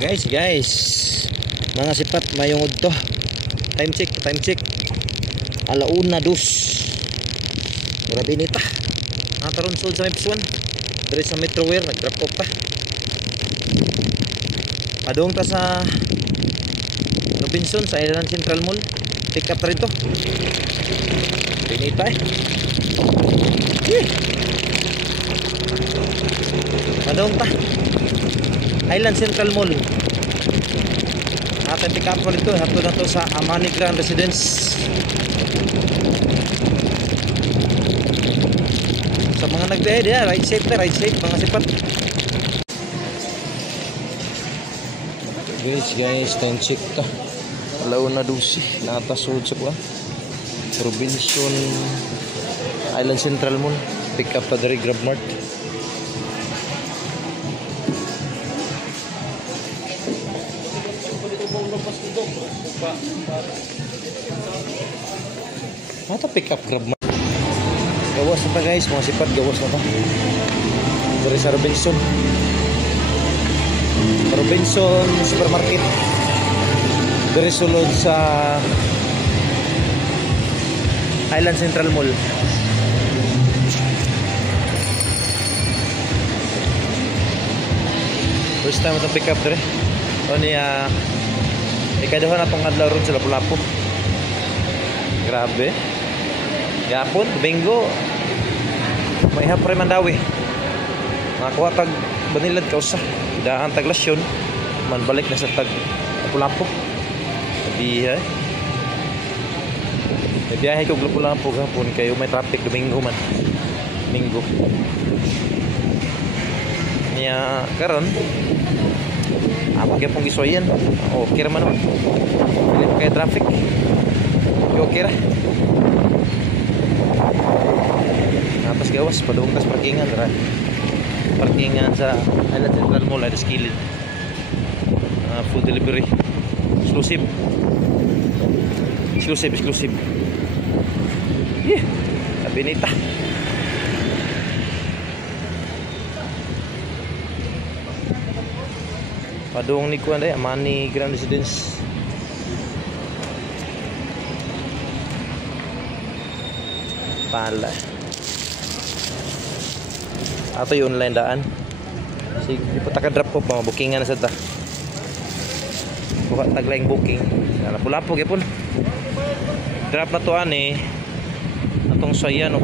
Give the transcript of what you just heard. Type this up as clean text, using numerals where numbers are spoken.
Guys, mga sipat mayungod to. Time check. Alauna dos. Grabe nita. Nataron sold sa Mepswan. Dari sa Metroware nag-drop off pa. Padung ta sa Robinson sa Island Central Mall. Pick up rin to. Pinita Padung ta Island Central Mall. Ating pick up ko dito. Hato na to sa Amani Grand Residence. Sa mga nagbiyahe diya, ride safe mga sipat. Guys, time check ta. Alauna dusi, natasod sa kuha. Robinson Island Central Mall. Pick up ta dari Grab Mart. Mata pick up Grab Mart. Gawas na ta guys, mga sipat, gawas na ta. Dari sa Robinson Supermarket. Dari sulod sa Island Central Mall. First time itong pick up dari. O niya ikaduhan na itong adlaw ron sa Lapu-Lapu. Grabe. Gapon, Domingo may hapre Mandawi. Nakakuha tag Banilad kausa. Daan tag Lasyon. Man balik na sa tag Lapu-Lapu. Sabihay. May biyahe ko Lapu-Lapu gapon kayo may traffic Domingo man. Domingo. Niya karon kaya pong gisoyan. Okay naman naman. Hindi pa kaya traffic. Okay ra. Tapos gawas, padungkas parkingan. Parkingan sa Island Central Mall. Ada skilled. Food delivery. Exclusive. Abinita. Padung ni kuan day Amani Grand Residence. Pala. Ato yung online daan. Sige, ipunta ka drop off mga bookingan na sa ta. Buka taglaing booking. Lapu-Lapu gyapon. Drop na to ani. Atong saya no.